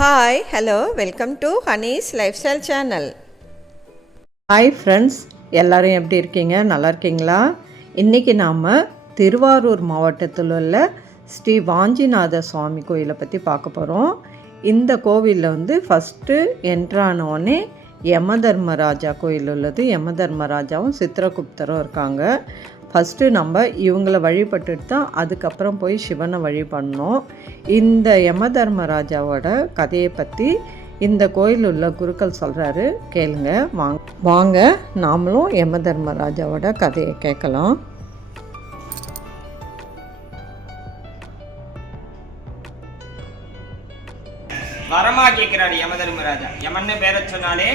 Hi hello welcome to Honey's life style channel. Hi friends, எல்லோரும் எப்படி இருக்கீங்க? நல்லா இருக்கீங்களா? இன்றைக்கி நாம் திருவாரூர் மாவட்டத்தில் உள்ள ஸ்ரீ வாஞ்சிநாத சுவாமி கோயிலை பற்றி பார்க்க போகிறோம். இந்த கோவிலில் ஃபஸ்ட்டு என்ட்ரானோடனே யமதர்மராஜா கோயில் உள்ளது. யமதர்மராஜாவும் சித்திரகுப்தரும் இருக்காங்க. ஃபஸ்ட்டு நம்ம இவங்களை வழிபட்டுட்டு தான் அதுக்கப்புறம் போய் சிவனை வழிபடணும். இந்த யமதர்மராஜாவோட கதையை பற்றி இந்த கோயில் உள்ள குருக்கள் சொல்கிறாரு, கேளுங்க. வாங்க நாமளும் யமதர்மராஜாவோட கதையை கேட்கலாம். வரமா கேட்கிறாரு யமதர்மராஜா. யமன்னு பேரை சொன்னாலே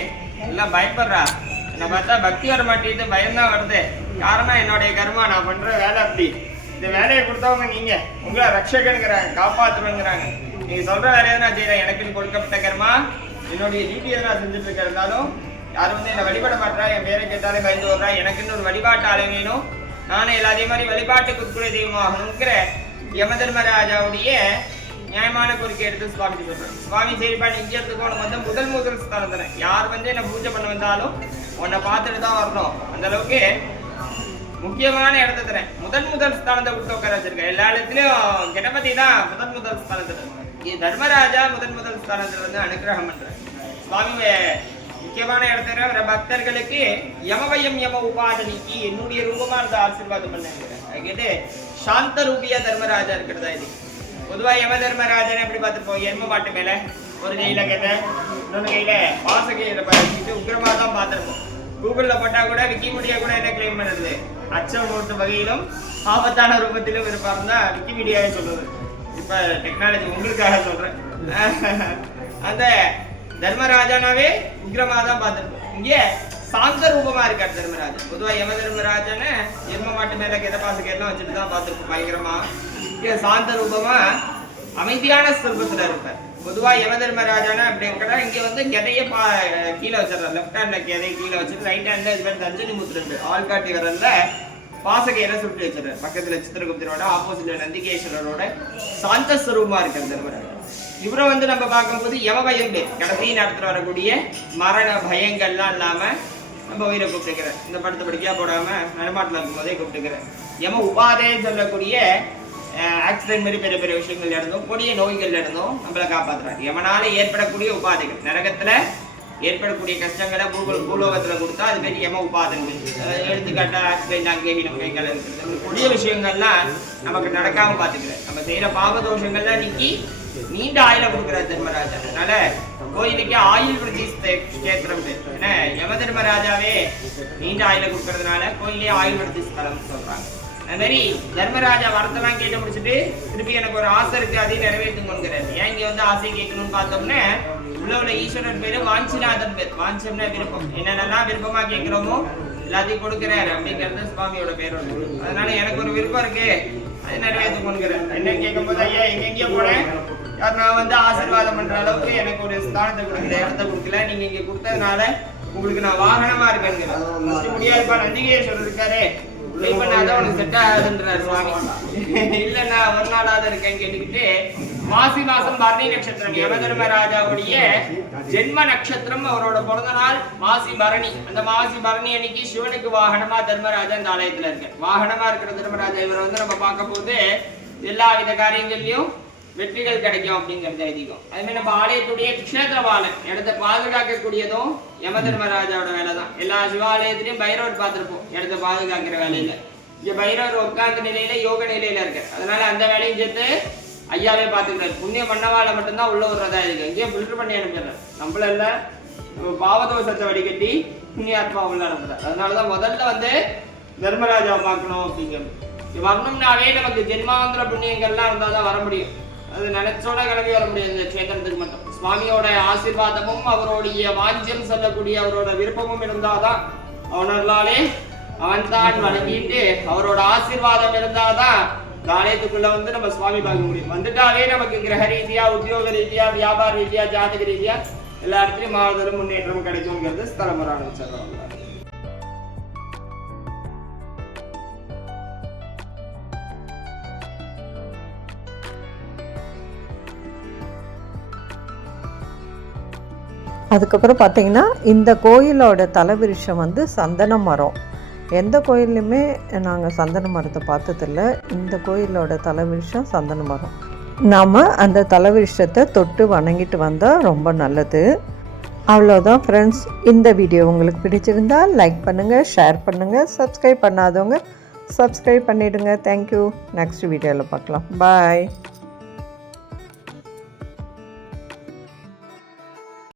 எல்லாம் பயப்படுறா. என்னை பார்த்தா பக்தி வர மாட்டேது, பயம்தான் வருது. காரணம் என்னுடைய கர்மா, நான் பண்ற வேலை அப்படி. இந்த வேலையை கொடுத்தவங்க நீங்க, உங்களை ரட்சகனுங்கிறாங்க, காப்பாற்றுவேங்கிறாங்க. நீங்க சொல்ற வேலையை நான் செய்யறேன். எனக்குன்னு கொடுக்கப்பட்ட கர்மா, என்னுடைய டியூட்டியை நான் செஞ்சுட்டு இருக்கிறதாலும் யாரும் என்னை வழிபட மாட்டா. என் பேரை கேட்டாலே பயந்து வர்றா. எனக்குன்னு ஒரு வழிபாட்டு ஆலை வேணும். நானும் எல்லாத்தையும் மாதிரி வழிபாட்டுக்கு உட்குறை தெய்வமாகணுங்கிற யமதர்மராஜாவுடைய நியாயமான கோரிக்கை எடுத்து சுவாமி சொல்றேன். சுவாமி சரிப்பா, நீ இங்கேறதுக்கு உனக்கு முதல் ஸ்தானம் தரேன். யார் என்ன பூஜை பண்ண வந்தாலும் உன்னை பார்த்துட்டு தான் வரணும். அந்த அளவுக்கு முக்கியமான இடத்த தரேன். முதல் ஸ்தானத்தை விட்டு உட்கார வச்சிருக்கேன். எல்லா இடத்துலயும் கணபதி தான் முதல் ஸ்தானத்துல. தர்மராஜா முதல் ஸ்தானத்துல அனுகிரகம் பண்றேன். சுவாமி முக்கியமான இடத்துல வர பக்தர்களுக்கு யமபயம் யம உபாதனிக்கு என்னுடைய ரூபமா இருந்த ஆசீர்வாதம் பண்ண கேட்டு சாந்த ரூபியா தர்மராஜா இருக்கிறதா. இது பொதுவா யமதர்மராஜனை எப்படி பார்த்துருப்போம்? எரும மாட்டு மேல ஒரு கையில கட்ட, இன்னொரு கையில வாசகையில பார்த்துட்டு உக்கிரமா தான் பார்த்துருப்போம். கூகுள்ல போட்டா கூட விக்கிமீடியா கூட என்ன கிளைம் பண்ணுறது, அச்சம் நோட்டு வகையிலும் ஆபத்தான ரூபத்திலும் இருப்பாருன்னு தான் விக்கிமீடியாவே சொல்றது. இப்ப டெக்னாலஜி உங்களுக்காக சொல்றேன். அந்த தர்மராஜானாவே உக்கிரமா தான் பார்த்துருப்போம். இங்கே சாந்த ரூபமா இருக்காரு தர்மராஜன். பொதுவா யமதர்மராஜனை எரும மாட்டு மேல கெத பாசகையெல்லாம் வச்சுட்டு தான் பார்த்துருப்போம். பயங்கரமா சாந்த ரூபமா அமைதியான ஸ்வரூபத்துல இருப்பார். பொதுவா யமதர்மராஜானா அப்படி இருக்கா. இங்க கெதைய கீழே வச்சிடறாரு. லெப்ட் ஹேண்ட்ல கெதையை கீழே வச்சுட்டு ரைட் ஹேண்ட்ல இது மாதிரி தஞ்சனி முத்துட்டு ஆள்காட்டி வரல பாசகையில சுட்டு வச்சிடறாரு. பக்கத்துல சித்திரகுப்தரோட ஆப்போசிட்ல நந்திகேஸ்வரரோட சாந்த ஸ்வரூபமா இருக்காரு தர்மராஜா. இவரை நம்ம பார்க்கும்போது யமபயம் பேர் கடைசி நேரத்துல வரக்கூடிய மரண பயங்கள்லாம் இல்லாம நம்ம உயிரை கூப்பிட்டுக்கிறேன். இந்த படத்தை படிக்கையா போடாம நடமாட்டில் இருக்கும் போதே கூப்பிட்டுக்கிறேன். யம உபாதைன்னு சொல்லக்கூடிய ஆக்சிடென்ட் மாதிரி பெரிய பெரிய விஷயங்கள் இருந்தோம், கொடிய நோய்கள் இருந்தோம் நம்மளை காப்பாற்றுறாரு. யமனால ஏற்படக்கூடிய உபாதைகள், நரகத்துல ஏற்படக்கூடிய கஷ்டங்களை பூலோகத்துல கொடுத்தா அது பேர் யம உபாதைகள். எடுத்துக்காட்டா ஆக்சிடென்ட், அங்கேயும் கைகள் இருக்கிறது, கொடிய விஷயங்கள்லாம் நமக்கு நடக்காம பாத்துக்கிறேன். நம்ம செய்யற பாவதோஷங்கள்லாம் நீக்கி நீண்ட ஆயுள கொடுக்குறாரு தர்மராஜா. அதனால கோயிலுக்கு ஆயுள் விருத்தி கஷேத்திரம் பேர். ஏன்னா யமதர்மராஜாவே நீண்ட ஆயுள கொடுக்கறதுனால கோயிலே ஆயுள் விருத்தி ஸ்தலம் சொல்றாங்க. அது மாதிரி தர்மராஜா வரத்தெல்லாம் கேட்டு முடிச்சுட்டு திருப்பி எனக்கு ஒரு ஆசை இருக்கு, அதையும் நிறைவேற்றுங்கிறாரு. ஏன் இங்க ஆசை கேட்கணும்னு பார்த்தோம்னா உள்ள ஈஸ்வரன் பேரு வாஞ்சிநாதன் பேர். வாஞ்சம்னா விருப்பம். என்னென்னலாம் விருப்பமா கேட்கிறோமோ எல்லாத்தையும் கொடுக்கிறாரு அப்படிங்கிறது சுவாமியோட பேர். அதனால எனக்கு ஒரு விருப்பம் இருக்கு, அது நிறைவேற்றுங்கிறார். என்ன கேட்கும் போது ஐயா எங்கெங்கயோ போனேன், நான் ஆசீர்வாதம் பண்ற அளவுக்கு எனக்கு ஒரு ஸ்தானத்தை கொடுக்கல, இடத்தை கொடுக்கல. நீங்க இங்க கொடுத்ததுனால உங்களுக்கு நான் வாகனமா இருக்கேன். முடியாதுப்பா, நந்திகேஸ்வரர் இருக்காரு, உனக்கு செட் ஆகுதுன்றார் சுவாமி. இல்ல நான் ஒரு நாளாவது இருக்கேன்னு கேட்டுக்கிட்டு மாசி மாசம் பரணி நட்சத்திரம் யமதர்மராஜாவுடைய ஜென்ம நட்சத்திரம், அவரோட பிறந்த நாள் மாசி பரணி. அந்த மாசி பரணி அன்னைக்கு சிவனுக்கு வாகனமா தர்மராஜா இந்த ஆலயத்துல இருக்கு. வாகனமா இருக்கிற தர்மராஜா இவரை நம்ம பார்க்க போது எல்லா வித காரியங்கள்லயும் வெற்றிகள் கிடைக்கும் அப்படிங்கிறது ஐதீகம். அதுமாதிரி நம்ம ஆலயத்துடைய க்ஷேத்திரபாலன், இடத்தை பாதுகாக்கக்கூடியதும் யமதர்மராஜாவோட வேலை தான். எல்லா சிவாலயத்திலையும் பைரவர் பார்த்துருப்போம் இடத்தை பாதுகாக்கிற வேலையில. இங்க பைரவர் உட்கார்ந்த நிலையில யோக நிலையில இருக்கு. அதனால அந்த வேலையும் சேர்த்து ஐயாவே பார்த்துக்கிறாரு. புண்ணியம் பண்ணவால மட்டும்தான் உள்ள விடுறதா இருக்கு. இங்கேயே ஃபில்டர் பண்ணி அனுப்பிடுறாரு. நம்மள இல்ல, நம்ம பாவதோஷத்தை வடிகட்டி புண்ணியாத்மா உள்ள அனுப்புறாரு. அதனாலதான் முதல்ல தர்மராஜாவை பார்க்கணும் அப்படிங்கிறது. வரணும்னாவே நமக்கு ஜென்மாந்திர புண்ணியங்கள்லாம் இருந்தாதான் வர முடியும். அது நினைச்சோட கிளம்பி வர முடியாது இந்த க்ஷேத்திரத்துக்கு மட்டும். சுவாமியோட ஆசீர்வாதமும் அவருடைய வாஞ்சியம் சொல்லக்கூடிய அவரோட விருப்பமும் இருந்தாதான் அவனாலே அவன் தான் வணங்கிட்டு அவரோட ஆசீர்வாதம் இருந்தாதான் ஆலயத்துக்குள்ள நம்ம சுவாமி பார்க்க முடியும். வந்துட்டாவே நமக்கு கிரக ரீதியா, உத்தியோக ரீதியா, வியாபார ரீதியா, ஜாதக ரீதியா எல்லா இடத்துலயும் மாறுதலும் முன்னேற்றம் கிடைக்கும்ங்கிறது ஸ்தலமுறான சொல்றாங்க. அதுக்கப்புறம் பார்த்திங்கன்னா இந்த கோயிலோட தலைவிருஷம் வந்து சந்தன மரம். எந்த கோயில்லையுமே நாங்கள் சந்தன மரத்தை பார்த்ததில்ல. இந்த கோயிலோட தலைவிருஷம் சந்தன மரம். நாம் அந்த தலைவிருஷத்தை தொட்டு வணங்கிட்டு வந்தால் ரொம்ப நல்லது. அவ்வளோதான் ஃப்ரெண்ட்ஸ். இந்த வீடியோ உங்களுக்கு பிடிச்சிருந்தால் லைக் பண்ணுங்கள், ஷேர் பண்ணுங்கள், சப்ஸ்கிரைப் பண்ணாதவங்க சப்ஸ்கிரைப் பண்ணிவிடுங்க. தேங்க்யூ. நெக்ஸ்ட் வீடியோவில் பார்க்கலாம். பாய்.